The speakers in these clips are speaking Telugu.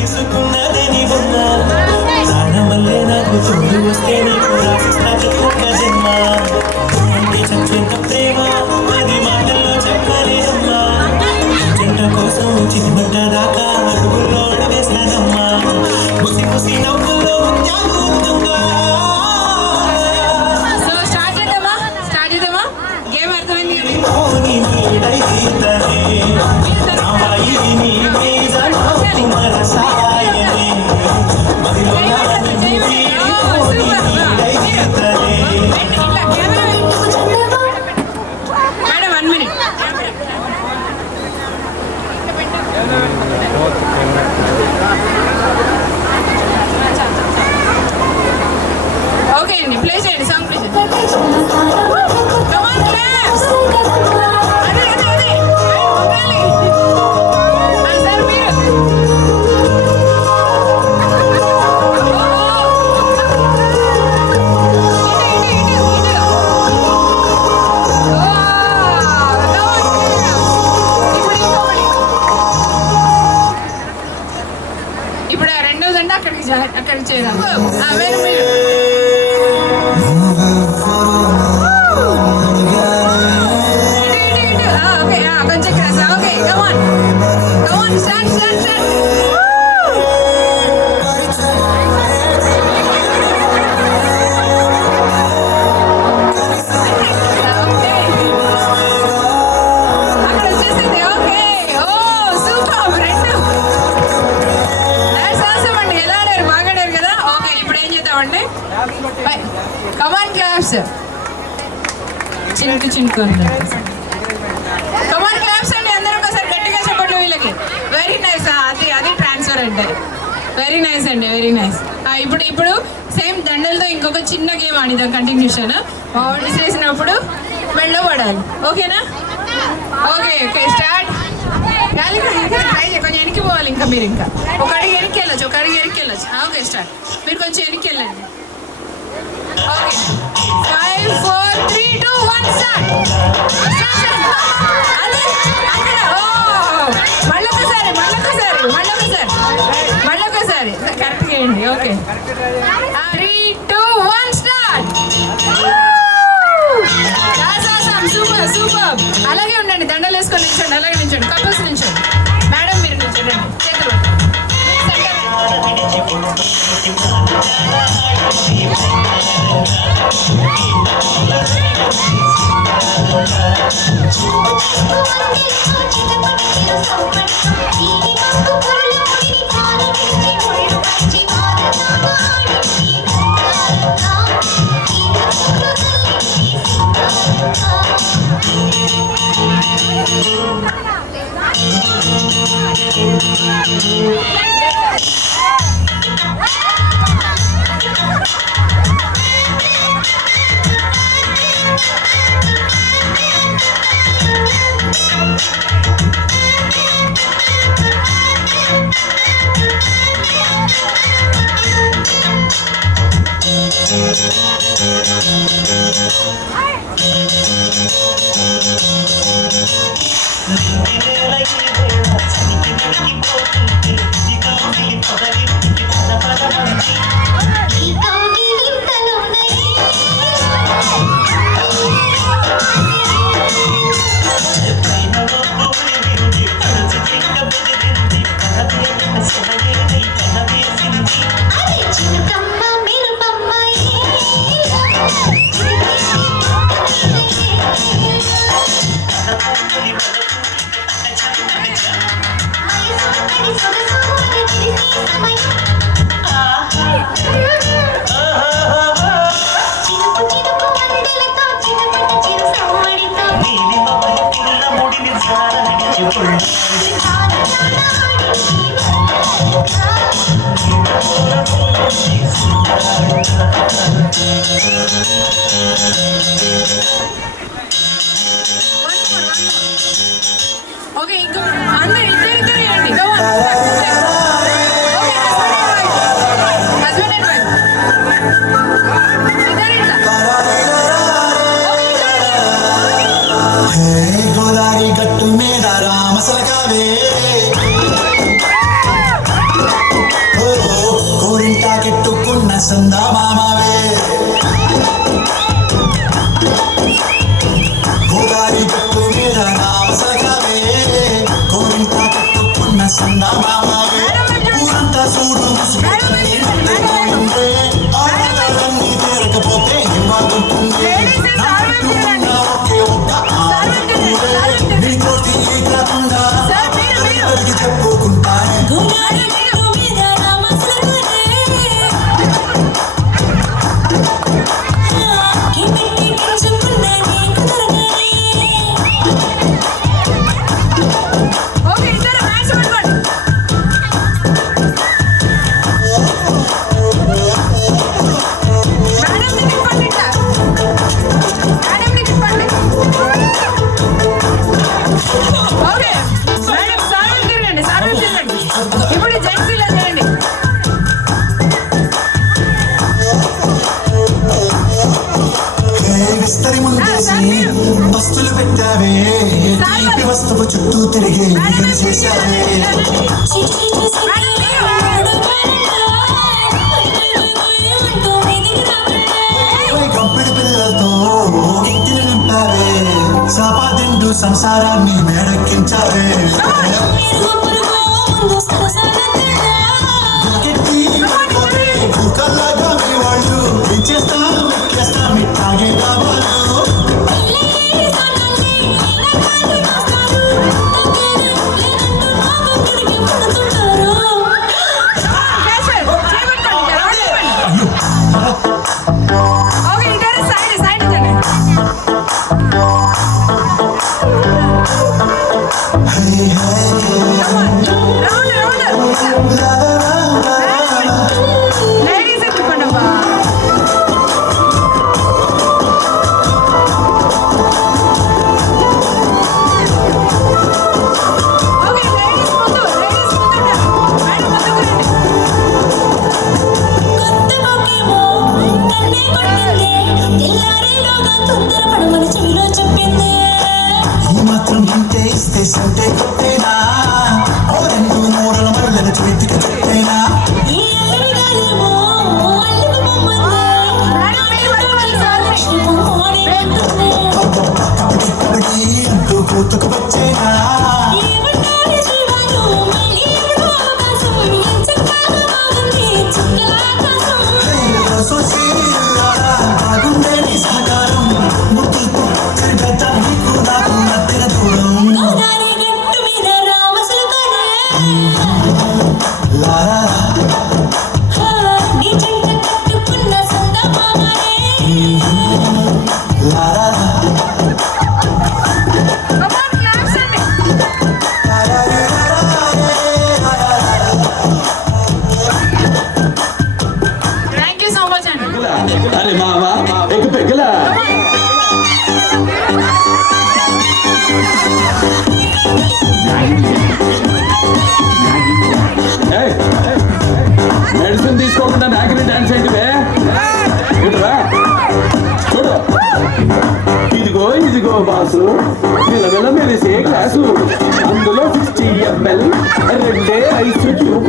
తీసుకున్నదని ఉన్నా ప్రాణం వల్లే నాకు తోడు వస్తే నీకు రాసిస్తాను ఒక జన్మ అంటే చచ్చేంత ప్రేమ అది మాటల్లో చెప్పలేదమ్మా జంట కోసం చిన్నబడ్డ దాకా అడుగుల్లో అడుగేస్తానమ్మా ముసి ముసి నవ్వుల్లో ఓకే అండి ప్లే చేయండి సాంగ్ ప్లే చేయండి ఇప్పుడు రెండో దండ అక్కడికి చేద్దాం వేరు మీరు కొంచెం cross okay come on start start start come on claps చినుకు చినుకు కమాన్ క్లాప్స్ అండి అందరూ ఒకసారి గట్టిగా చెప్పండి వీళ్ళకి వెరీ నైస్ అది ట్రాన్స్ఫర్ అంటే వెరీ నైస్ అండి వెరీ నైస్ ఇప్పుడు సేమ్ దండలతో ఇంకొక చిన్న గేమ్ ఆడిదాం కంటిన్యూషన్ విసిరేసినప్పుడు మెడలో పడాలి ఓకేనా ఓకే ఓకే స్టార్ట్ కొంచెం వెనక్కి పోవాలి ఇంకా మీరు ఇంకా ఒక అడిగి వెనక్కి వెళ్ళచ్చు ఓకే స్టార్ట్ మీరు కొంచెం వెనక్కి వెళ్ళండి ఓకే 5 4 3 2 1 స్టార్ట్ అదే అక్కడ మళ్ళొకసారి కరెక్ట్ చేయండి ఓకే 3 2 1 స్టార్ట్ సూపర్ అలాగే ఉండండి దండలు వేసుకొని నిల్చోండి అలాగే నిల్చోండి కపుల్స్ నిల్చోండి మేడం మీరు నిల్చోండి చేతులు ఓకే ఇంకా అందరూ ఇద్దరు ఇవ్వండి హస్బెండ్ అండ్ వైఫ్ గోదావరి గట్టు మీద రామసలకావే సందామావే ఊరంతా చూడు ముసుగుతోనే నిండిపోయిందే. ఆడదాన్ని తీరకపోతే ఏం బాగుంటుంది? నా చుట్టూ ఉన్న ఒకే ఒక్క ఆడకూరే నీ తోటి కాకుండా ఎవరికి చెప్పుకుంటానే. ఇప్పుడు జెంట్స్ ఇలా చేయండి. విస్తరి ముందేసి వస్తువులు పెట్టావే తీపి వస్తువు చుట్టూ తిరిగి మిగిలి చేశావే. కంపెనీ పిల్లలతో ఇంటిని నింపావే సాపాదిండు సంసారాన్ని మేడెక్కించావే. కుక్కల్లాగా మీ వాళ్ళు పెంచేస్తాం ఎక్కేస్తాం ఇట్టాగే కావాలి. ఓకే ఇద్దరు సైడ్ సైడ్ ఇచ్చండి. రౌండ్ రౌండ్ లేడీస్ ఎత్తుకోండి అబ్బా. ఓకే లేడీస్ ముందు మేడం ముందుకు రండి. ఈ మాత్రం ఇంటే ఇస్తే సంటే కొట్టేనా ఓ రెండు మూరల మరలను చేతికి చెప్పేనా. కబడ్డీ కబడ్డీ అంటూ కూతుకు వచ్చేనా. బాగుండే నీ సహకారం ముద్దుతో సరిపెద్ద నీకు నాకు మధ్యన దూరం. లారా లారా థ్యాంక్ యూ సో మచ్ అండి. अरे मामा एक पेगला మెడిసిన్ తీసుకోకుండా నాకిని డాన్స్ ఏంటివే ఇటురా చూడు ఇదిగో ఇదిగో బాసు నిలవెల మెరిసే గ్లాసు అందులో 60 ml రెండే ఐస్ క్యూబ్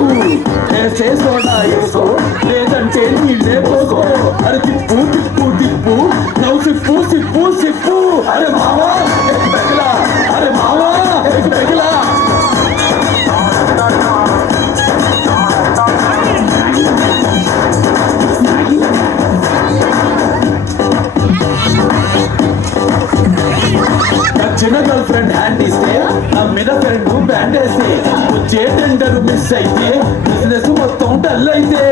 వేసే సోడా వేసుకో లేదంటే నీళ్ళే పోసుకో అరే తిప్పు తిప్పు తిప్పు నవ్వు సిప్పు సిప్పు సిప్పు అరే మావా పెగలా అరే మావా పెగలా చిన్న గర్ల్ ఫ్రెండ్ హ్యాండ్ ఇస్తే నా మీద ఫ్రెండ్ బ్యాండ్ వేస్తే వచ్చే టెండర్ మిస్ అయితే బిజినెస్ మొత్తం డల్ అయితే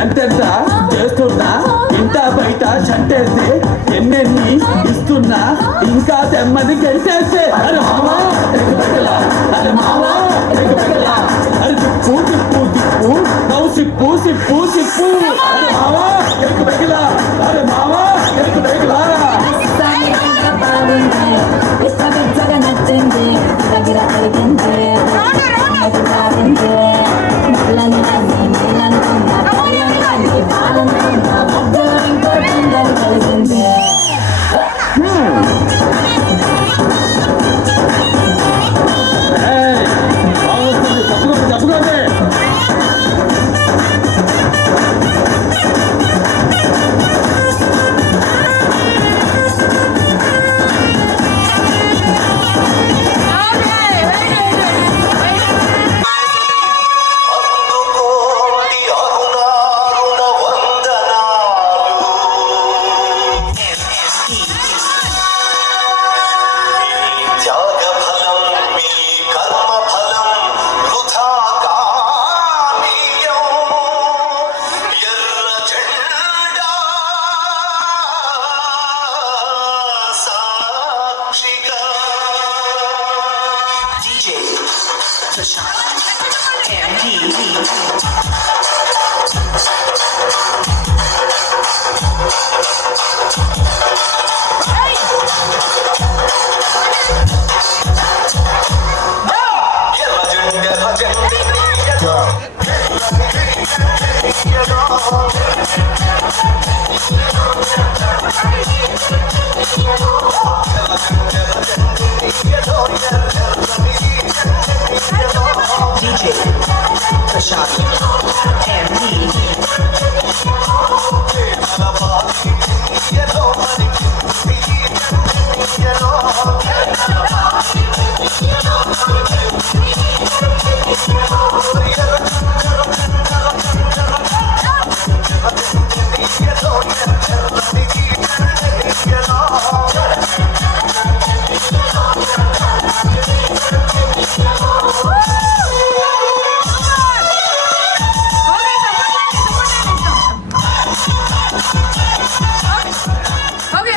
ఎంతెంత చేస్తున్నా ఇంట బయట చంటేస్తే ఎన్నెన్ని ఇస్తున్నా ఇంకా తెమ్మని గెంటేస్తే అరే మావా పెగలా అరే మావా పెగలా అరే తిప్పు తిప్పు తిప్పు నవ్వు సిప్పు సిప్పు సిప్పు అరే మావా పెగలా అరే మావా పెగలా Okay,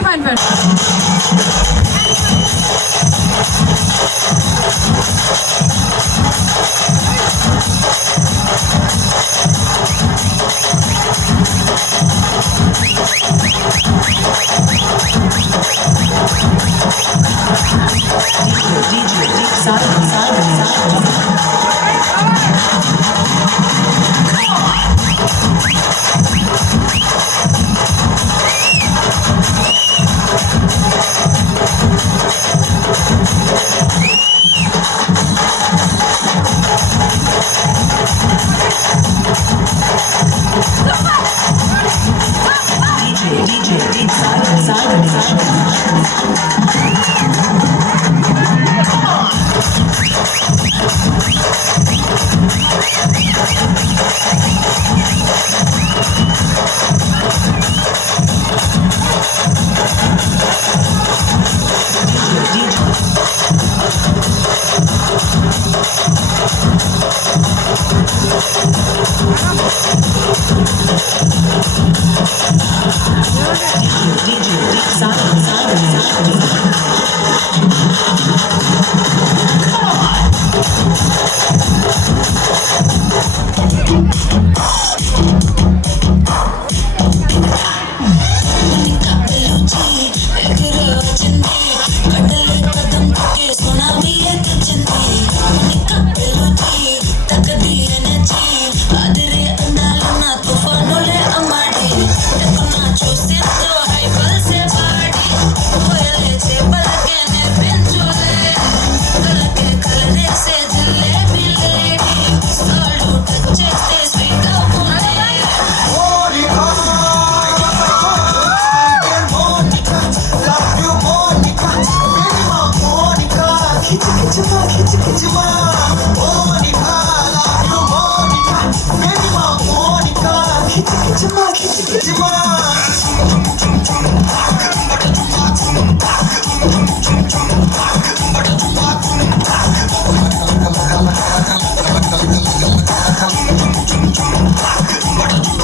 fine, fine.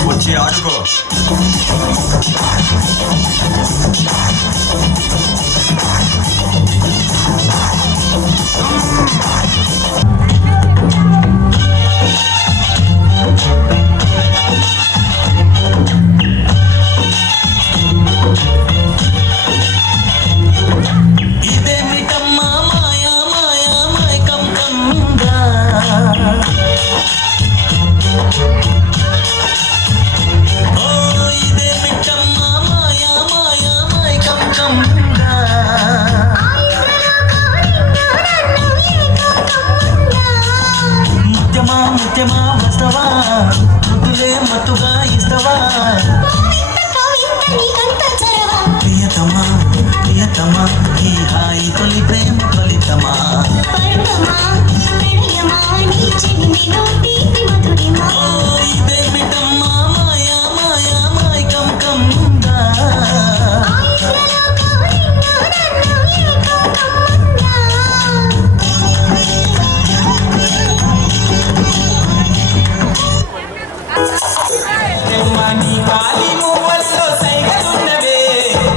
వచ్చి ఆడుకో. ఇదేమిటమ్మా మాయా మాయా మైకం కంగా, ఓ ఇదేమిటమ్మా మాయా మాయా మైకం కంగా, ముత్యమా ముత్యమా వస్తవా, ముద్దులే మత్తుగా ఇస్తవా, ప్రియతమా ప్రియతమా ఈ హాయి తొలి ప్రేమ ఫలితమా, ఓ ఇదేమిటమ్మా మాయా మాయా మైకం కంగా. నీ కాలి మువ్వల్లో సైగలున్నవే,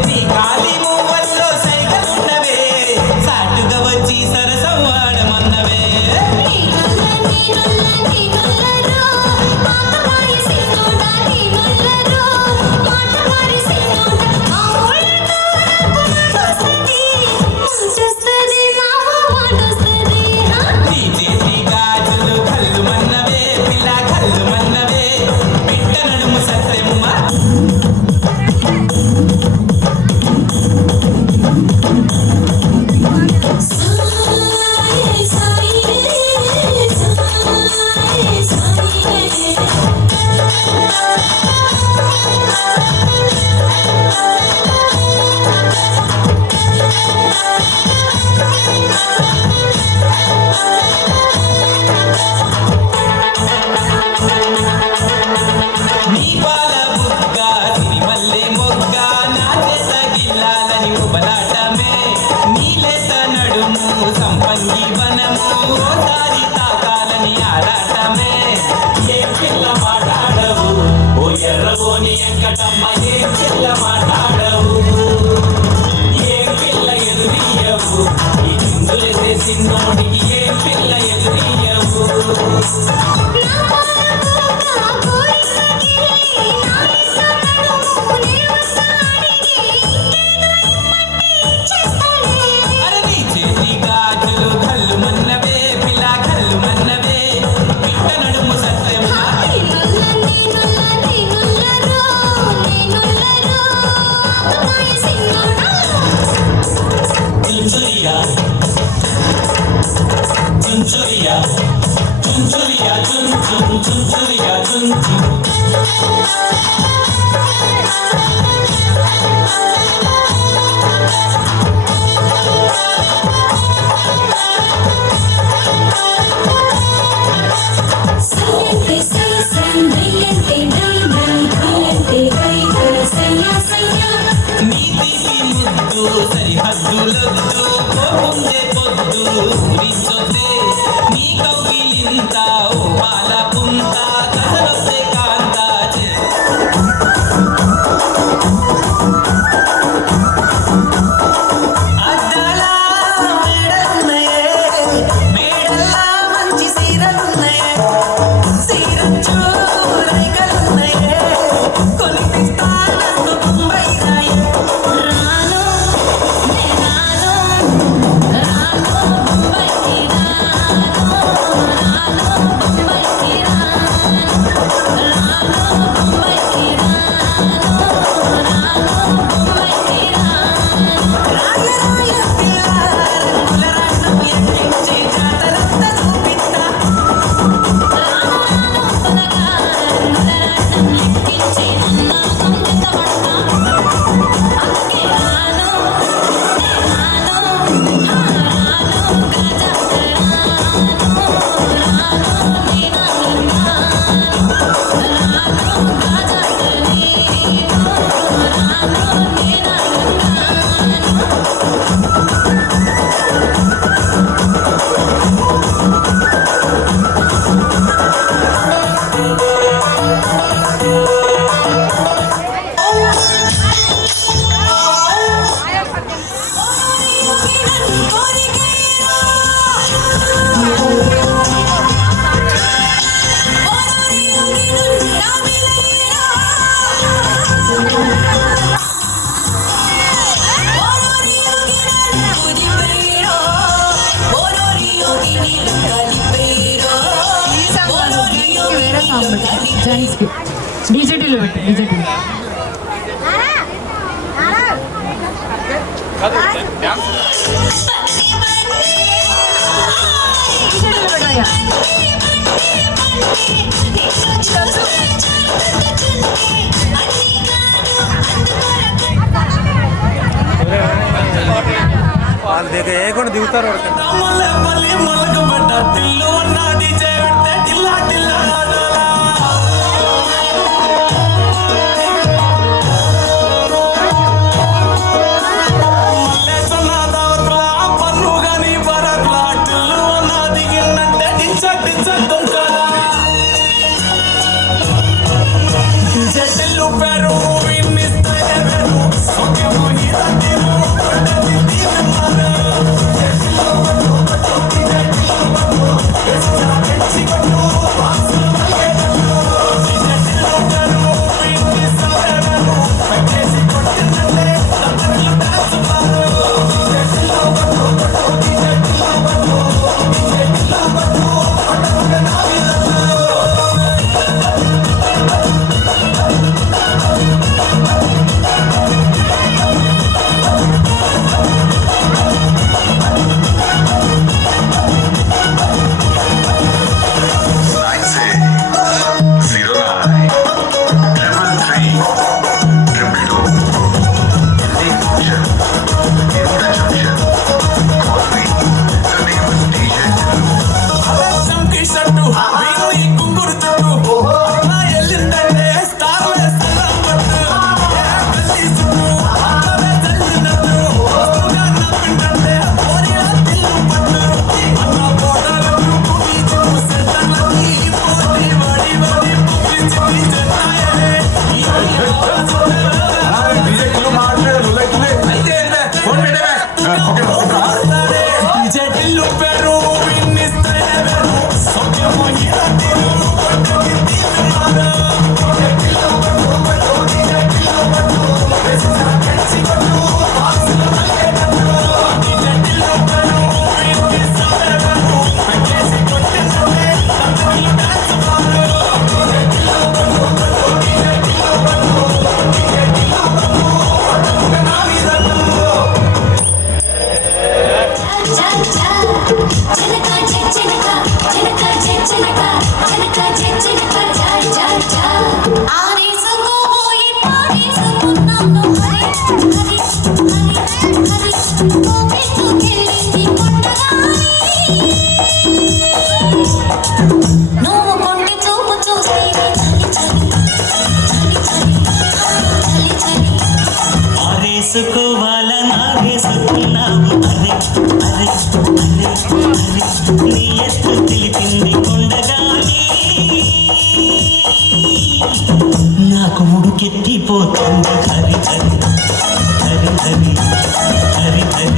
నీ కాలి మువ్వల్లో సైగలున్నవే, సాటుగా వచ్చి నీ చేతి గాజులు కళ్ళు మన్నవే పిల్ల కళ్ళు మన్నవే బిడ్డ నడుము సత్యమ్మ నీ పాల బుగ్గ సిరిమల్లె మొగ్గ నా చేత గిల్లాలని ఉబలాటమే నీలేత నడుము సంపంగి వనము ఓసారి తాకాలని ఆరాటమే ఏ పిల్ల మాట్లాడవు ఓ ఎర్రగోని ఎంకటమ్మ ఏ పిల్ల మాట్లాడవు ఏ పిల్ల ఎదురీయవు ఈ చిందులెత్తే సిన్నోడికి ఏ పిల్ల ఎదురీయవు అరే నీ చేతి గాజులు కళ్ళు మన్నవే పిల్ల కళ్ళు మన్నవే బిడ్డ నడుము సత్యమ్మ చుంచురియా చుంచురియా చుంచురియా చున్ చున్ చుంచురియా చున్ చున్ నీ తీపి ముద్దు సరిహద్దులొద్దు కోపుందే పొద్దు ఊరించొద్దే నీ కౌగిలింత ఓ పాల పుంత కసరొద్దే కాంత అద్దాల మేడలున్నాయే మేడల్లా మంచి సీరలున్నాయే సీరంచు రైకలున్నాయే కొలిపిస్తానందు ముంబై రాయే రాయ రాయ పిల్ల రంగుల రాట్నం ఎక్కించి జాతరంతా చూపిస్తా డీజేటీలో పెట్టు డీజేటీలో వాళ్ళు దగ్గర ఏ కూడా దిగుతారు మల్లెపల్లి మొలకబడ్డ తిల్లు నాది చేస్తే టిల్లా టిల్లా నాదాలా. మల్లేశన్న దావతుల పన్నుగాని బరకుల టిల్లు నాది గిన్నట్టే టించ టించ దుంకలా. టిల్లు పేరు విన్నిస్తే వేరు సొంతము హీరో పడది దీవెన Let's ఆరేసుకోవాలా నారేసుకున్నావు అరే అరే అరే అరే నీ ఎత్తు తెలిపింది కొండగాలి నాకు ఉడుకెత్తిపోతుంది హరి హరి హరి హరి హరి హరి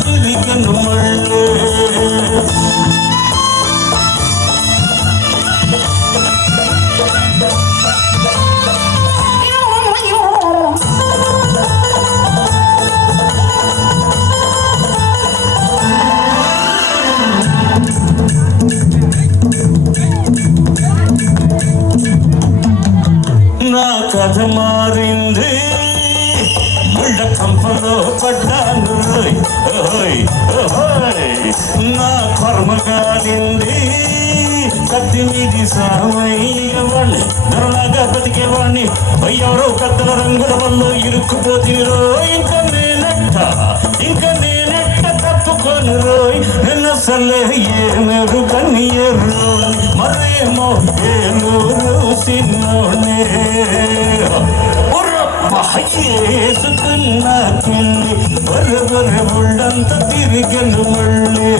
తిరిగను మళ్ళీ నా కథ మారింది ముళ్ళ కంపలో పడ్డాను ఓయ్ ఓయ్ నా కర్మ కాలింది కత్తి మీది సామయ్యవాణ్ణి నరలాగా బతికేవాణ్ణి ఎవరో పెద్దల రంగుల వల్ల ఇరుక్కుపోతుంది రోయ్ ఇంకా నేనెట్ట తప్పుకొని రోయ్ నిన్నసలే ఏమెరు కన్నీరు మరేమో ఏలూరు సిన్నోనే వేసుకున్నా కిల్లి బరబర బుళ్ళంతా తిరిగను మళ్ళీ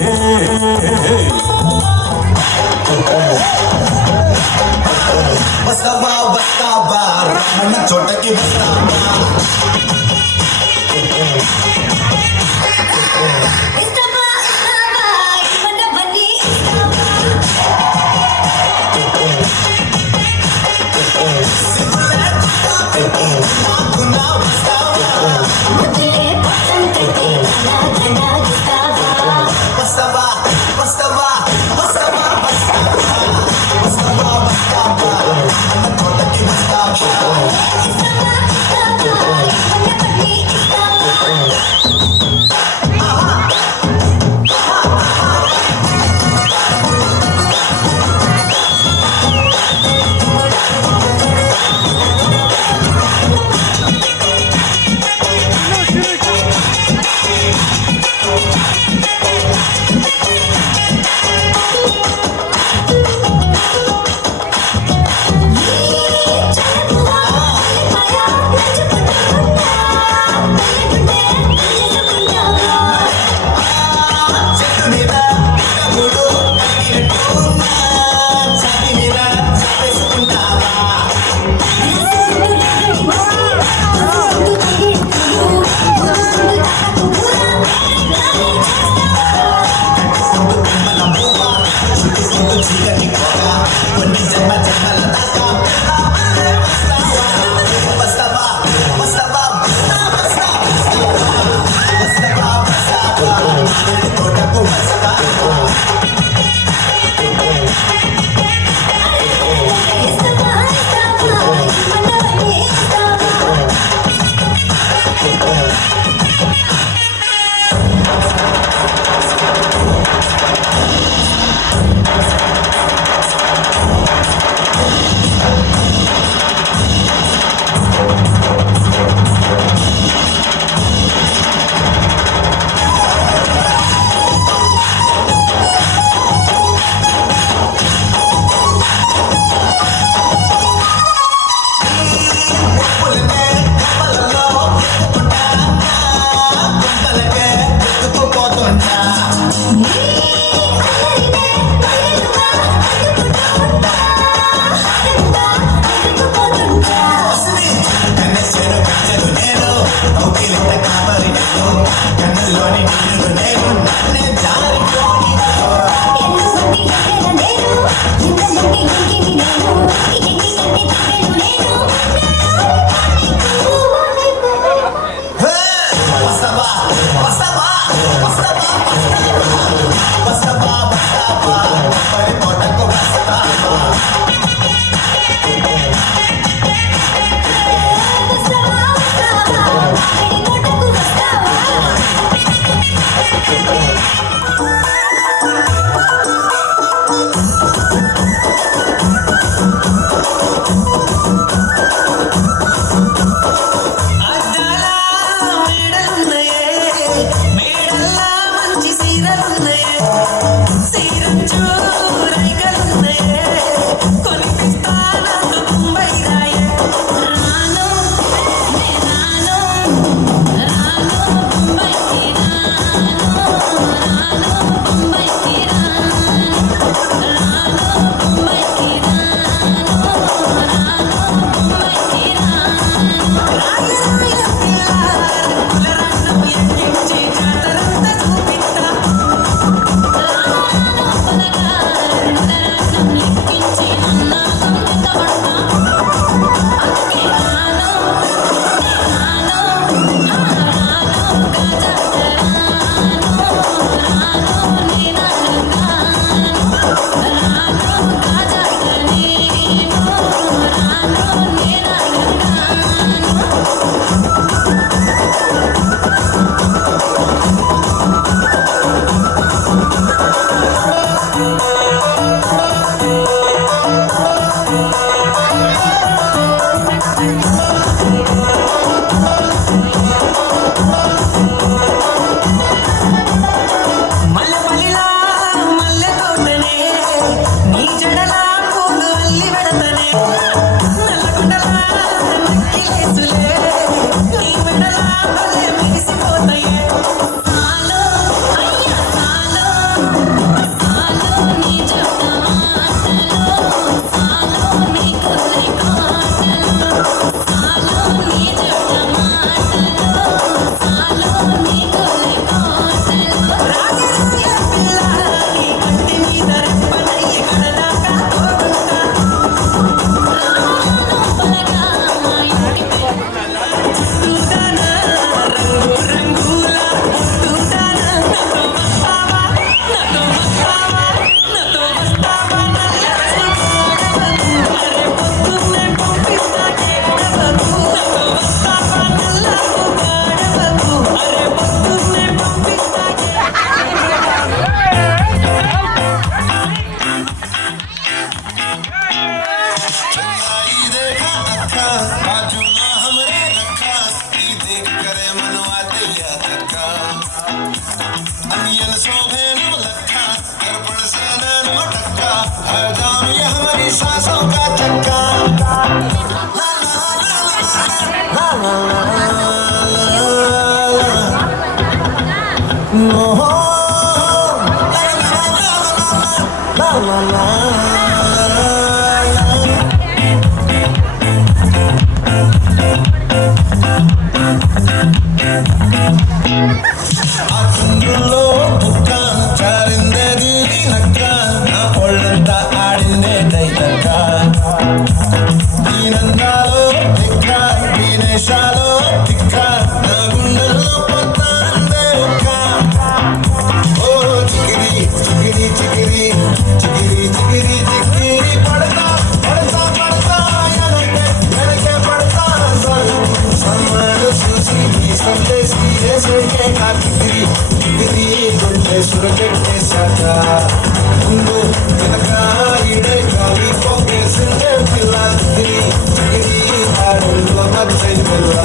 వస్తావా వస్తావా రమ్మన్న చోటకి వస్తావా వస్తావా వస్తావా వస్తావా వస్తావా వస్తావా రమ్మన్న చోటకి వస్తావా Basta ba, pare, bota ko basta. चंगाई देखा अक्का बाजू में हमरे रखा ई देख करे मनवा दिया धक्का अनियन शोभे नो लखा दर्पण से नैन मटक्का है दाम ये हमारी सांसों का चक्का ला ला ला ला ला అతుందులో బుక్క చారిందేది నక్క నా ఒళ్ళంతా ఆడిందే దైతక్క దీనంగాలో తిక్క దీనేశాలో తిక్క నా గుండెల్లో పొత్తాందే ఒక్క ఓ చికిరి చికిరి చికిరి చికిరి చికిరి చికిరి పడతా పడతా పడతా ఎనకే పడతా సన్మాను చూసి సందేశి ఏసే కాకిరి చికిరి గుండె సురకెట్టేశాక ముందు వెనక ఇడే కాలి పోగేసిందే పిల్ల చికిరి చికిరి ఆడుల్లో మధ్య పిల్ల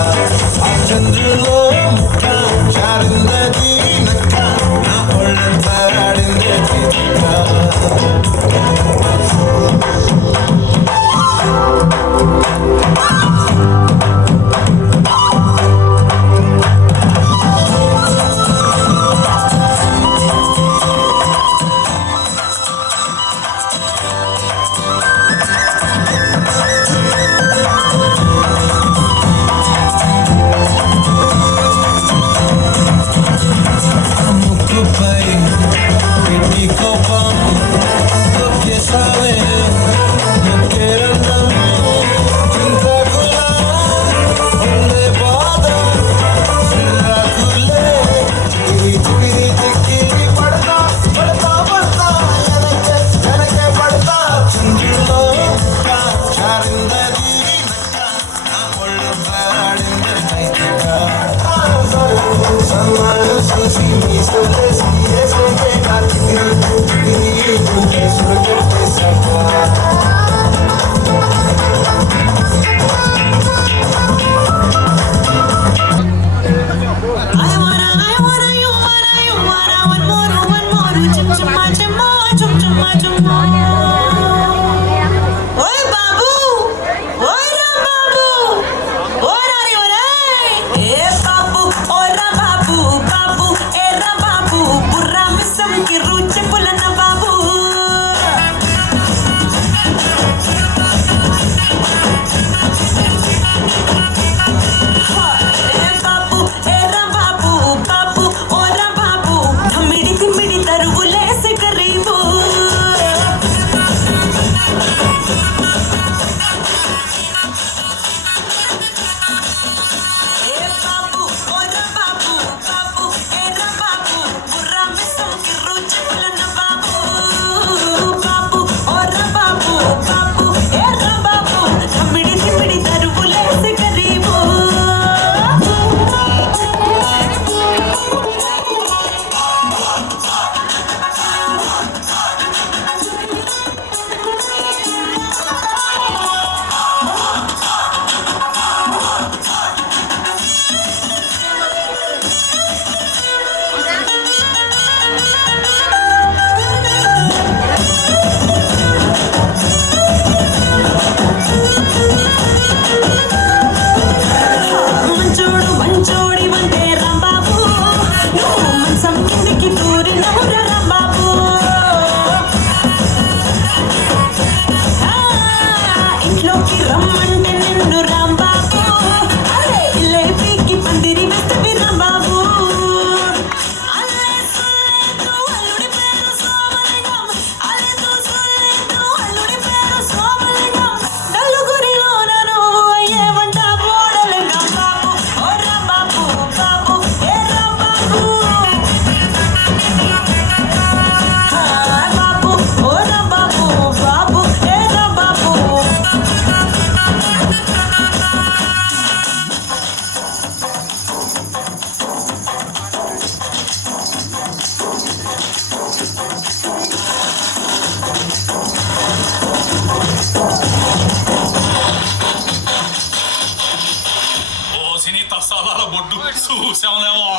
బొట్టు చూసావులేవో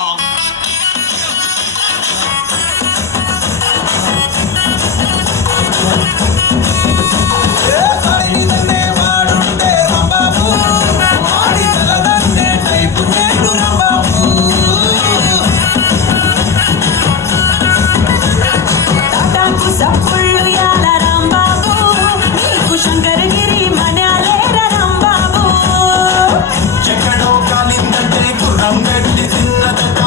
ఎక్కడో కాలిందంటే గుర్రం గడ్డి తిన్నదట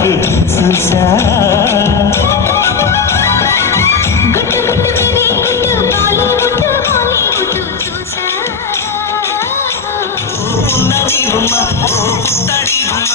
కిక్కు చూసా ఉన్నది బొమ్మ ఓ పుత్తడి బొమ్మ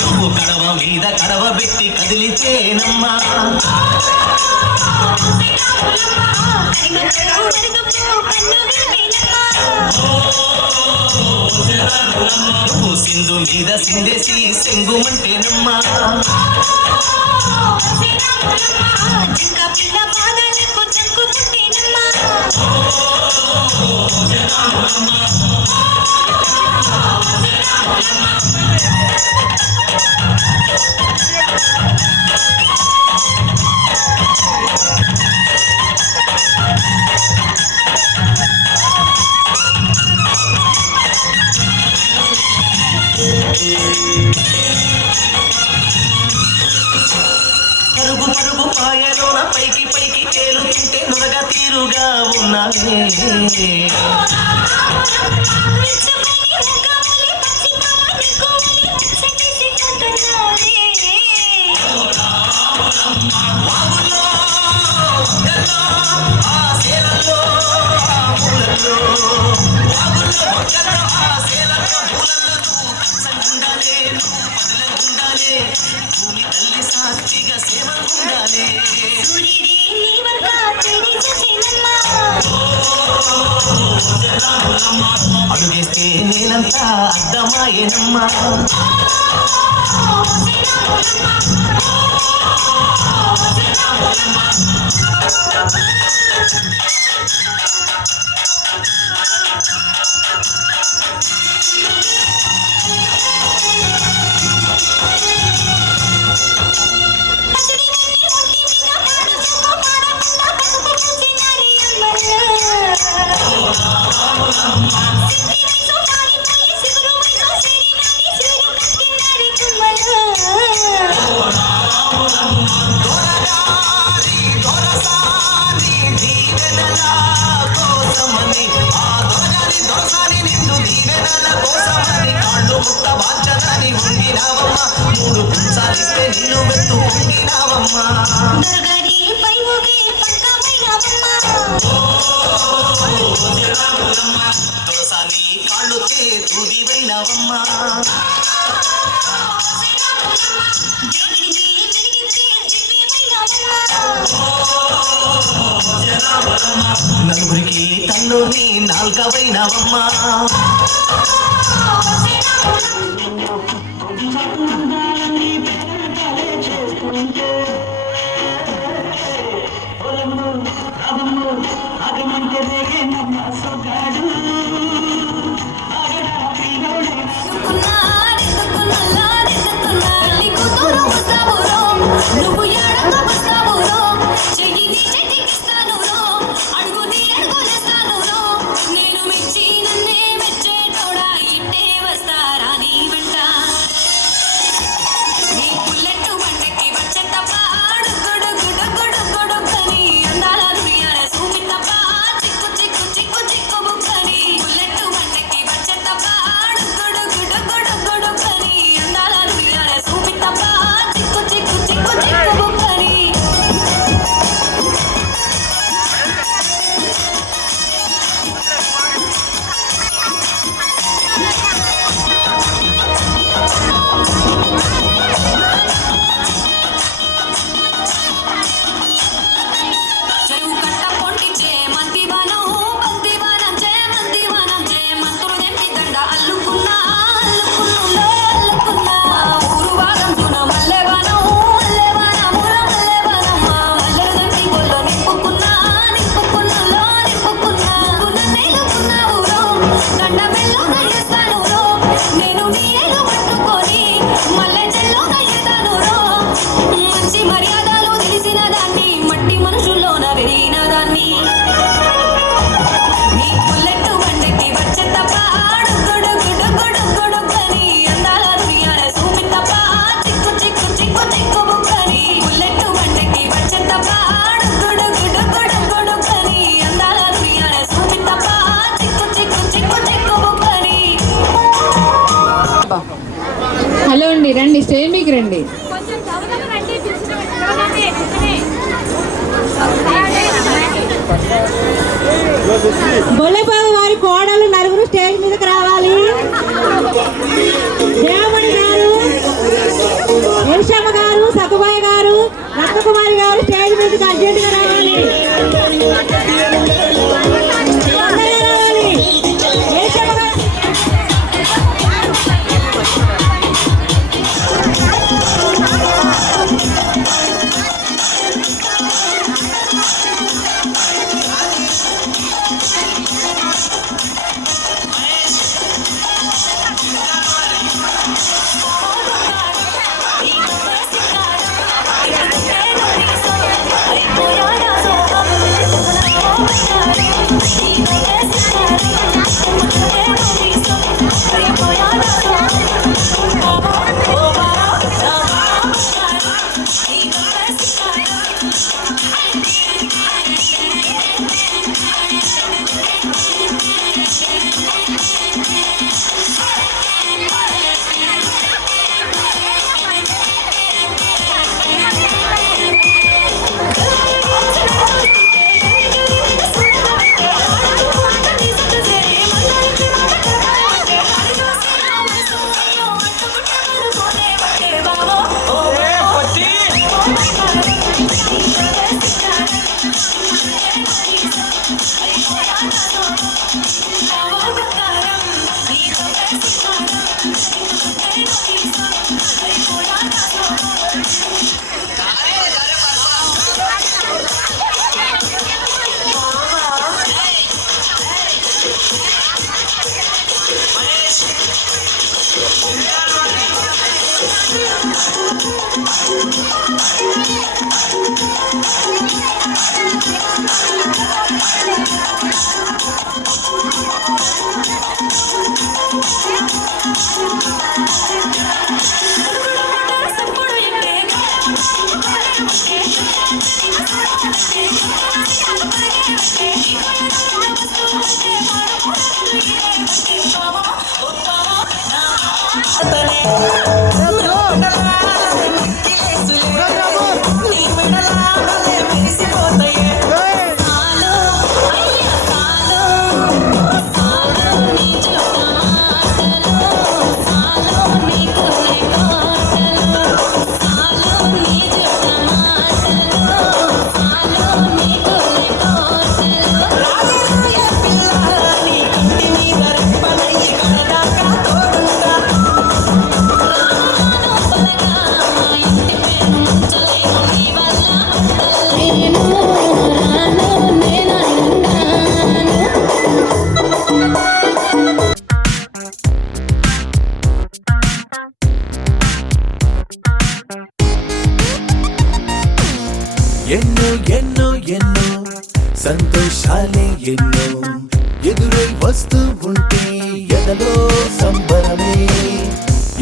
నువ్వు కడవ మీద కడవ పెట్టి కదిలితేనమ్మా నువ్వు సింధు మీద సిందేసి సెంగుమంటేనమ్మా పరుగు పరుగు పాయలోన పైకి పైకి తేలుతుంటే నురగ తీరుగా ఉన్నావే భూమి తల్లి సాక్షిగా సేవ ఉండాలి అడుగేస్తే నేనంతా అర్థమాయేనమ్మా మూడు పుంచాలిస్తే నిన్ను వెత్తు పొంగినావమ్మా దొరసాని కాళ్ళు తూదివైనవమ్మా నలుగురికి తల్లోని నాల్కవైనవమ్మా నువ్వు ఎడతో వస్తావు చెయ్యి చెయ్యిస్తాను అడుగు అడుగులేస్తాను నేను మెచ్చి నన్నే మెచ్చేటోడా ఇట్టే వస్తారా నీ వెంట రండి. బొల్లెబాబు వారి కోడలు నలుగురు స్టేజ్ మీదకి రావాలి. దేవమణి గారు, ఎలిషమ్మ గారు, సకుబాయ్ గారు, రత్నకుమారి గారు స్టేజ్ మీదకి అర్జెంటుగా రావాలి. ఎన్నో ఎన్నో ఎన్నో సంతోషాలే ఎన్నో ఎదురై వస్తూ ఉంటే ఎదలో సంబరమే.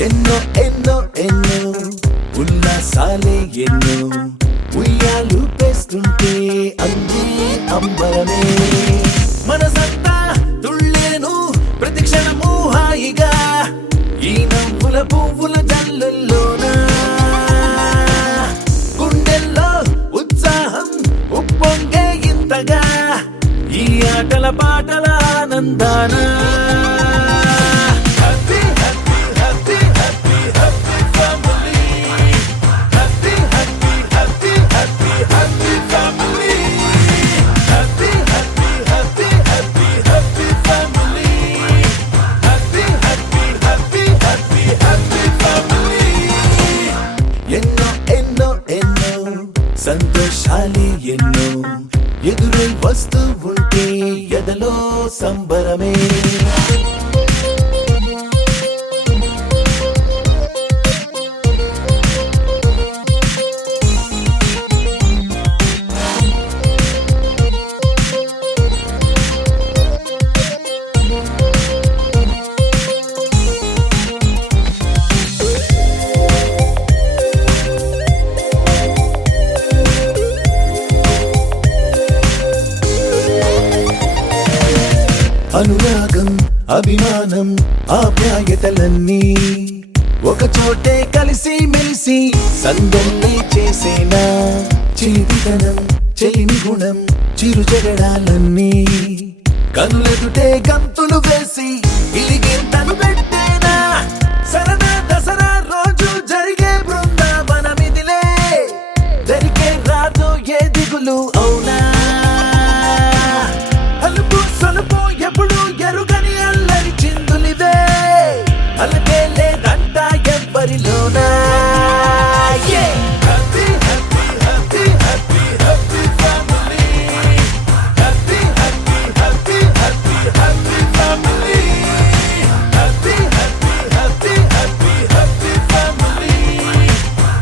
ఎన్నో ఎన్నో ఎన్నో ఉల్లాసాలే ఎన్నో ఉయ్యాలు పేస్తుంటే అందే అంబరమే. మనసంతా తుళ్ళేను ప్రతి క్షణము హాయిగా ఈ నవ్వుల పువ్వుల జల్లుల్లోనా. గుండెల్లో ఉత్సాహం ఉప్పొంగే ఇంతగా ఈ ఆటల పాటల ఆనందాన. Happy happy happy happy happy family. Happy happy happy happy happy family. Happy happy happy happy happy family. Happy happy happy happy happy family. ఎన్నో ఎన్నో ఎన్నో సంతోషాలే ఎన్నో ఎదురై వస్తూ ఉంటే ఎదలో సంబరమే. అనురాగం అభిమానం ఆప్యాయతలన్నీ ఒక చోటే కలిసి మెలిసి సందల్లే చేసేనా చేతితనం చెలిమి గుణం చిరు జగడాలన్నీ కనులెదుటే గంతులు వేసి ఇలిగేంతలు పెట్టేనా సరదా దసరా రోజు జరిగే బృందావనమిదిలే దరికే రాదు ఏ దిగులు అవునా అలుపు సొలుపు ఎప్పుడు ఎరుగని అల్లరి చిందులివే అలకే లేదంట ఎవ్వరిలోనా happy happy happy happy happy family happy happy happy happy happy family happy happy happy happy happy family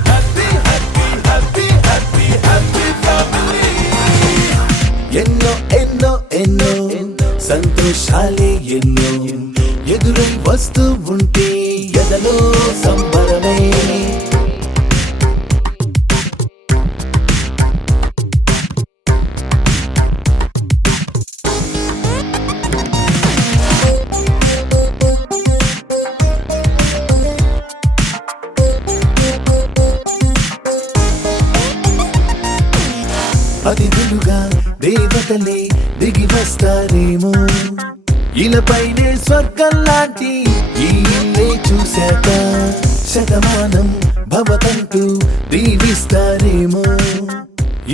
happy happy happy happy happy family ఎన్నో ఎన్నో ఎన్నో సంతోషాలే ఎన్నో ఎదురై వస్తూ ఉంటే ఎదలో సంబరమే అతిథులుగా దేవతలే దిగి వస్తారేమో ఇలపైనే స్వర్గం లాంటి ఈ ఇల్లే చూశాక శతమానం భవతంటూ దీవిస్తారేమో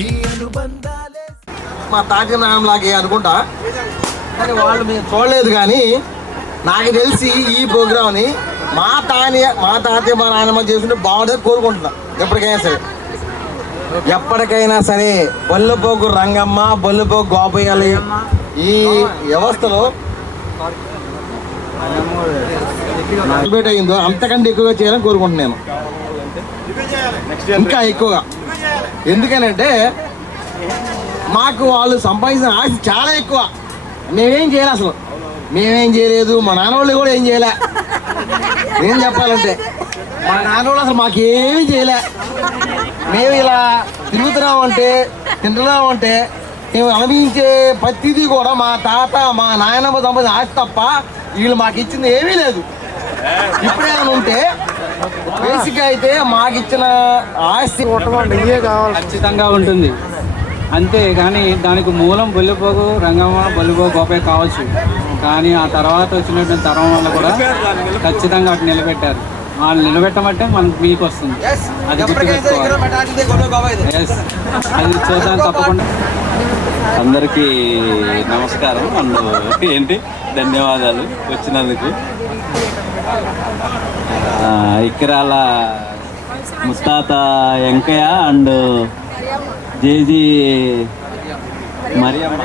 ఈ అనుబంధాలే మా తాత నాన్న లాగే అనుకుంటా కానీ వాళ్ళు మేము చూడలేదు. కానీ నాకు తెలిసి ఈ ప్రోగ్రామ్ని మా తాతయ్య మా నాయనమ్మ చేసుకుంటే బాగుంటుంది కోరుకుంటున్నా. ఎప్పటికైనా సరే బొల్లపోగు రంగమ్మ బొల్లపోగు గోపయ్యాలి ఈ వ్యవస్థలో సెలబ్రేట్ అయిందో అంతకంటే ఎక్కువగా చేయాలని కోరుకుంటున్నాను. ఇంకా ఎక్కువగా ఎందుకనంటే మాకు వాళ్ళు సంపాదించిన ఆశ చాలా ఎక్కువ. మేమేం చేయాలి, అసలు మేమేం చేయలేదు, మా నాన్నవాళ్ళు కూడా ఏం చేయలే. ఏం చెప్పాలంటే మా నాన్నవాళ్ళు అసలు మాకేమీ చేయలే. మేము ఇలా తిరుగుతున్నామంటే తింటున్నామంటే మేము అనుభవించే ప్రతిదీ కూడా మా తాత మా నాయనమ్మ సంపాదించిన ఆశ తప్ప వీళ్ళు మాకు ఇచ్చింది ఏమీ లేదు. ఇప్పుడేమైనా ఉంటే బేసిక్గా అయితే మాకు ఇచ్చిన ఆస్తి ఖచ్చితంగా ఉంటుంది అంతే. కానీ దానికి మూలం బొల్లిపోగు రంగమ్మ బొల్లిపోగు గోపయ్య కావచ్చు. కానీ ఆ తర్వాత వచ్చినటువంటి తరం వల్ల కూడా ఖచ్చితంగా అటు నిలబెట్టారు. వాళ్ళు నిలబెట్టమంటే మనకు మీకు వస్తుంది. అది గుర్తుపెట్టుకోవాలి. ఎస్, అది చూద్దాం తప్పకుండా. అందరికీ నమస్కారం అండ్ ఏంటి ధన్యవాదాలు వచ్చినందుకు. ఇక్కరాల ముత్తాత వెంకయ్య అండ్ జేజీ మరియమ్మ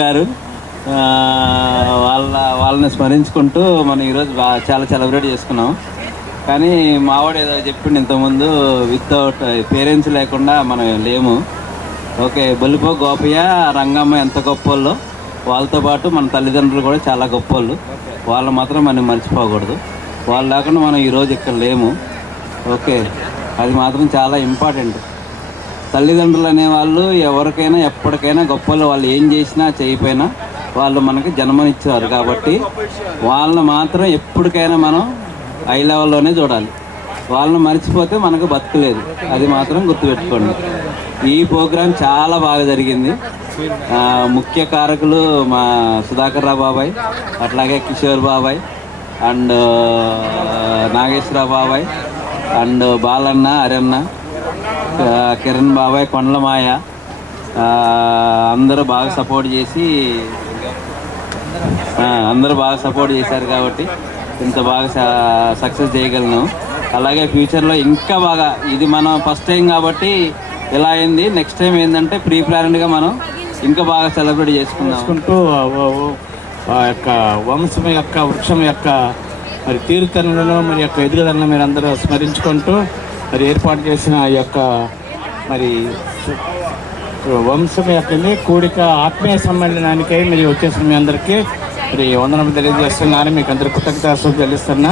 గారు వాళ్ళని స్మరించుకుంటూ మనం ఈరోజు చాలా సెలబ్రేట్ చేసుకున్నాం. కానీ మావాడు ఏదో చెప్పిండు ఇంతకుముందు, వితౌట్ పేరెంట్స్ లేకుండా మనం లేము. ఓకే, బొల్లిపో గోపయ్య రంగమ్మ ఎంత గొప్పోళ్ళు, వాళ్ళతో పాటు మన తల్లిదండ్రులు కూడా చాలా గొప్పోళ్ళు. వాళ్ళు మాత్రం మనం మర్చిపోకూడదు. వాళ్ళు లేకుండా మనం ఈరోజు ఇక్కడ లేము. ఓకే, అది మాత్రం చాలా ఇంపార్టెంట్. తల్లిదండ్రులు అనేవాళ్ళు ఎవరికైనా ఎప్పటికైనా గొప్పలు. వాళ్ళు ఏం చేసినా చేయకపోయినా వాళ్ళు మనకి జన్మనిచ్చారు. కాబట్టి వాళ్ళని మాత్రం ఎప్పటికైనా మనం హై లెవెల్లోనే చూడాలి. వాళ్ళని మర్చిపోతే మనకు బతకలేదు. అది మాత్రం గుర్తుపెట్టుకోండి. ఈ ప్రోగ్రాం చాలా బాగా జరిగింది. ముఖ్య కారకులు మా సుధాకర్ రావు బాబాయ్, అట్లాగే కిషోర్ బాబాయ్ అండ్ నాగేశ్వరరావు బాబాయ్ అండ్ బాలన్న, అరన్న, కిరణ్ బాబాయ్, కొండలమాయ అందరూ బాగా సపోర్ట్ చేశారు. కాబట్టి ఇంత బాగా సక్సెస్ చేయగలను. అలాగే ఫ్యూచర్లో ఇంకా బాగా, ఇది మనం ఫస్ట్ టైం కాబట్టి ఇలా అయింది. నెక్స్ట్ టైం ఏంటంటే ప్రీ ప్లాన్డ్గా మనం ఇంకా బాగా సెలబ్రేట్ చేసుకుంటూ ఆ యొక్క వంశం యొక్క వృక్షం యొక్క మరి తీర్థనలను మరి యొక్క ఎదుగుదలను మీరు అందరూ స్మరించుకుంటూ మరి ఏర్పాటు చేసిన ఈ యొక్క మరి వంశం యొక్క కూడిక ఆత్మీయ సమ్మేళనానికై మీరు వచ్చేసిన మీ అందరికీ మరి వందనం తెలియజేస్తున్నాను. మీకు అందరు కృతజ్ఞతలు చెల్లిస్తున్నా.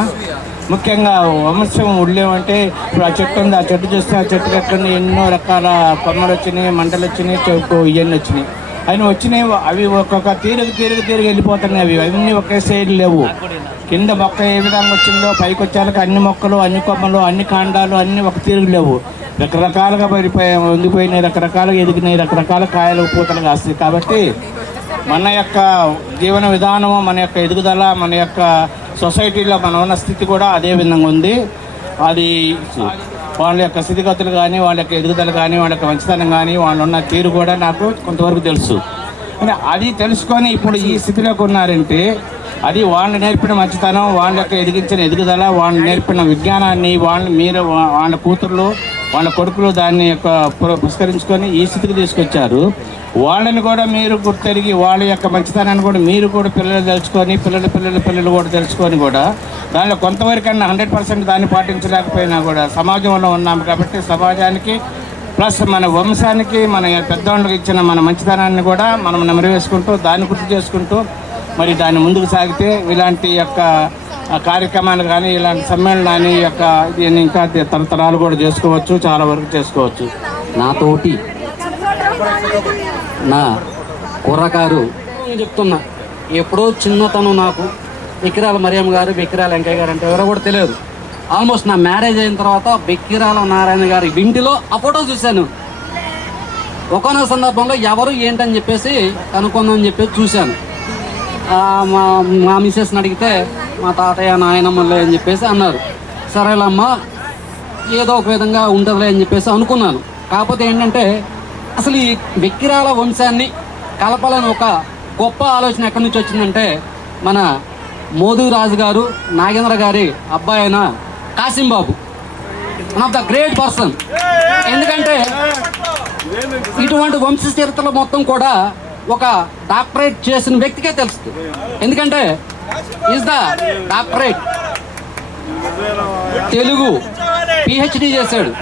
ముఖ్యంగా వంశం ఉళ్ళేమంటే ఇప్పుడు ఆ చెట్టు ఉంది, ఆ చెట్టు చూస్తే ఆ చెట్టు ఎట్లుంది, ఎన్నో రకాల కొమ్మలు వచ్చినాయి, మంటలు వచ్చినాయి, ఇవన్నీ వచ్చినాయి. అవి వచ్చినాయి, అవి ఒక్కొక్క తీరుగు వెళ్ళిపోతున్నాయి. అవి అన్నీ ఒకే సైడ్ లేవు. కింద మొక్క ఏ విధంగా వచ్చిందో పైకి వచ్చాక అన్ని మొక్కలు, అన్ని కొమ్మలు, అన్ని కాండాలు అన్నీ ఒక తీరుగు లేవు. రకరకాలుగా వంగిపోయినాయి, రకరకాలుగా ఎదిగినాయి, రకరకాల కాయలు పూతలు కాస్తాయి. కాబట్టి మన యొక్క జీవన విధానము, మన యొక్క ఎదుగుదల, మన యొక్క సొసైటీలో మనం ఉన్న స్థితి కూడా అదే విధంగా ఉంది. అది వాళ్ళ యొక్క స్థితిగతులు కానీ, వాళ్ళ యొక్క ఎదుగుదల కానీ, వాళ్ళ యొక్క మంచితనం కానీ, వాళ్ళు ఉన్న తీరు కూడా నాకు కొంతవరకు తెలుసు. అది తెలుసుకొని ఇప్పుడు ఈ స్థితిలోకి ఉన్నారంటే అది వాళ్ళు నేర్పిన మంచితనం, వాళ్ళ యొక్క ఎదిగించిన ఎదుగుదల, వాళ్ళు నేర్పిన విజ్ఞానాన్ని మీరు వాళ్ళ కూతుర్లు, వాళ్ళ కొడుకులు దాన్ని యొక్క పురస్కరించుకొని ఈ స్థితికి తీసుకొచ్చారు. వాళ్ళని కూడా మీరు గుర్తెరిగి వాళ్ళ యొక్క మంచితనాన్ని కూడా మీరు కూడా పిల్లలు తెలుసుకొని పిల్లలు కూడా తెలుసుకొని కూడా దానిలో కొంతవరకన్నా 100% దాన్ని పాటించలేకపోయినా కూడా సమాజంలో ఉన్నాము కాబట్టి సమాజానికి ప్లస్ మన వంశానికి, మన పెద్దవాళ్ళకి ఇచ్చిన మన మంచితనాన్ని కూడా మనం నెమరేసుకుంటూ దాన్ని గుర్తు చేసుకుంటూ మరి దాన్ని ముందుకు సాగితే ఇలాంటి యొక్క కార్యక్రమాలు కానీ, ఇలాంటి సమ్మేళనాన్ని యొక్క దీన్ని ఇంకా తరతరాలు కూడా చేసుకోవచ్చు, చాలా వరకు చేసుకోవచ్చు. నాతోటి నా కుర్రకారు చెప్తున్నా, ఎప్పుడో చిన్నతనం నాకు బెక్కిరాల మరియమ్మ గారు, బెక్కిరాల వెంకయ్య గారు అంటే ఎవరో కూడా తెలియదు. ఆల్మోస్ట్ నా మ్యారేజ్ అయిన తర్వాత బెక్కిరాల నారాయణ గారి ఇంటిలో ఆ ఫోటో చూశాను. ఒకనొక సందర్భంలో ఎవరు ఏంటని చెప్పేసి కనుక్కుందని చెప్పేసి చూశాను. మా మిసెస్ని అడిగితే మా తాతయ్య నాయనమ్మలే అని చెప్పేసి అన్నారు. సరేలమ్మా ఏదో ఒక విధంగా ఉంటుందిలే అని చెప్పేసి అనుకున్నాను. కాకపోతే ఏంటంటే అసలు ఈ బెక్కిరాల వంశాన్ని కలపాలని ఒక గొప్ప ఆలోచన ఎక్కడి నుంచి వచ్చిందంటే మన మోదూరాజు గారు, నాగేంద్ర గారి అబ్బాయి అయిన Kasimbabu, one of the great person. ఎందుకంటే ఇటువంటి వంశ చరిత్రలు మొత్తం కూడా ఒక డాక్టరేట్ చేసిన వ్యక్తికే తెలుస్తుంది. ఎందుకంటే is the doctorate Telugu PhD చేశాడు.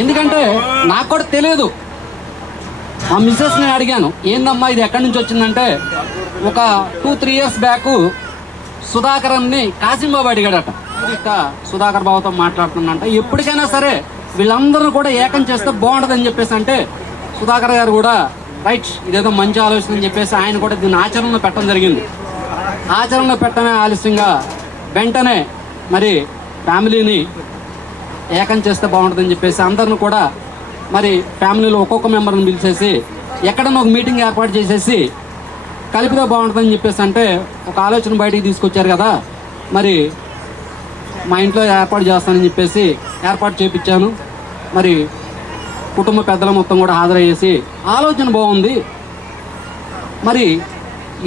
ఎందుకంటే నాకు కూడా తెలియదు. మా మిస్సెస్ని అడిగాను, ఏందమ్మా ఇది ఎక్కడి నుంచి వచ్చిందంటే ఒక 2-3 years బ్యాక్ సుధాకర్ అన్ని కాసింబాబు అడిగాడట. సుధాకర్ బాబుతో మాట్లాడుతున్నంట, ఎప్పటికైనా సరే వీళ్ళందరూ కూడా ఏకం చేస్తే బాగుంటుందని చెప్పేసి అంటే సుధాకర్ గారు కూడా రైట్ ఇదేదో మంచి ఆలోచన అని చెప్పేసి ఆయన కూడా దీన్ని ఆచరణలో పెట్టడం జరిగింది. ఆచరణలో పెట్టడమే ఆలస్యంగా వెంటనే మరి ఫ్యామిలీని ఏకం చేస్తే బాగుంటుందని చెప్పేసి అందరిని కూడా మరి ఫ్యామిలీలో ఒక్కొక్క మెంబర్ని పిలిచేసి ఎక్కడన్నా ఒక మీటింగ్ ఏర్పాటు చేసేసి కలిపితే బాగుంటుందని చెప్పేసి అంటే ఒక ఆలోచన బయటికి తీసుకొచ్చారు కదా, మరి మా ఇంట్లో ఏర్పాటు చేస్తానని చెప్పేసి ఏర్పాటు చేయించాను. మరి కుటుంబ పెద్దల మొత్తం కూడా హాజరయ్యేసి ఆలోచన బాగుంది. మరి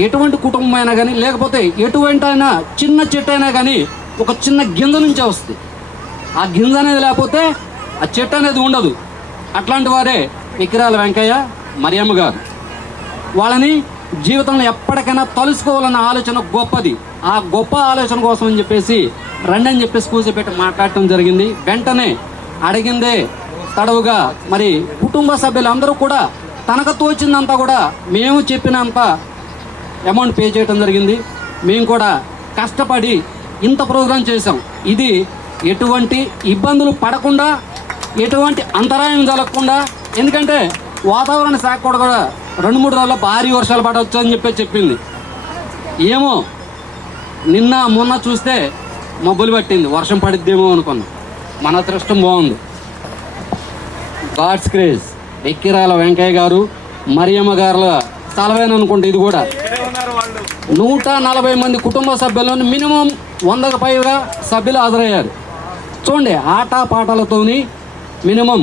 ఎటువంటి కుటుంబం అయినా కానీ లేకపోతే ఎటువంటి అయినా చిన్న చెట్టు అయినా కానీ ఒక చిన్న గింజ నుంచే వస్తుంది. ఆ గింజ అనేది లేకపోతే ఆ చెట్టు అనేది ఉండదు. అట్లాంటి వారే బెక్కిరాల వెంకయ్య, మరియమ్మ గారు. వాళ్ళని జీవితంలో ఎప్పటికైనా తలుసుకోవాలన్న ఆలోచన గొప్పది. ఆ గొప్ప ఆలోచన కోసం అని చెప్పేసి రండి అని చెప్పేసి కూర్చోబెట్టి మాట్లాడటం జరిగింది. వెంటనే అడిగిందే తడవుగా మరి కుటుంబ సభ్యులందరూ కూడా తనకు తోచిందంతా కూడా మేము చెప్పినంత అమౌంట్ పే చేయడం జరిగింది. మేము కూడా కష్టపడి ఇంత ప్రోగ్రాం చేసాం. ఇది ఎటువంటి ఇబ్బందులు పడకుండా, ఎటువంటి అంతరాయం జరగకుండా, ఎందుకంటే వాతావరణ శాఖ కూడా 2-3 రోజుల్లో భారీ వర్షాలు పడవచ్చు అని చెప్పి చెప్పింది. ఏమో నిన్న మొన్న చూస్తే మబ్బులు పట్టింది, వర్షం పడిద్దేమో అనుకున్నాం. మన అదృష్టం బాగుంది. God's craze. బెక్కిరాల వెంకయ్య గారు, మరియమ్మ గారుల తలవేన అనుకుంటే ఇది కూడా 140 మంది కుటుంబ సభ్యులను మినిమం 100కు పైగా సభ్యులు హాజరయ్యారు. చూడండి, ఆట పాటలతోని మినిమం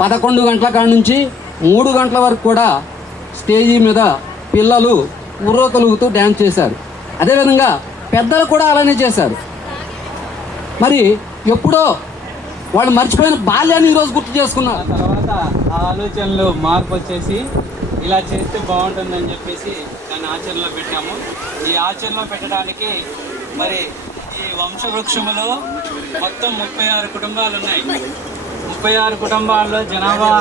11 గంటల కాడ నుంచి 3 గంటల వరకు కూడా స్టేజీ మీద పిల్లలు ఉర్రకలుగుతూ డ్యాన్స్ చేశారు. అదేవిధంగా పెద్దలు కూడా అలానే చేశారు. మరి ఎప్పుడో వాళ్ళు మర్చిపోయిన బాల్యాన్ని ఈరోజు గుర్తు చేసుకున్నారు. తర్వాత ఆ ఆలోచనలో మార్పు వచ్చేసి ఇలా చేస్తే బాగుంటుందని చెప్పేసి దాన్ని ఆచరణలో పెట్టాము. ఈ ఆచరణలో పెట్టడానికి మరి ఈ వంశవృక్షములో మొత్తం 36 కుటుంబాలు ఉన్నాయి. 36 కుటుంబాల్లో జనాభా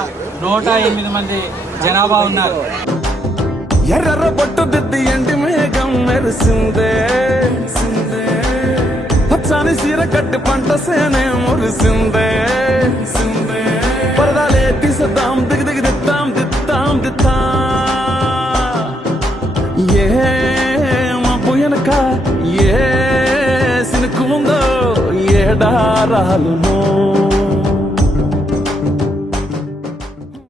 108 మంది జనాభా ఉన్నారు. ఎర్ర బొట్టు దిద్ది ఎండి మేఘం మెరిసిందే, పచ్చని సీర కట్టి పంట సేనే మురిసిందే, పరదాలే తీసద్దాం దిగి దిగి దిత్తాం దిత్తాం దిత్తా ఏ మా పోయనక ఎడారాలునో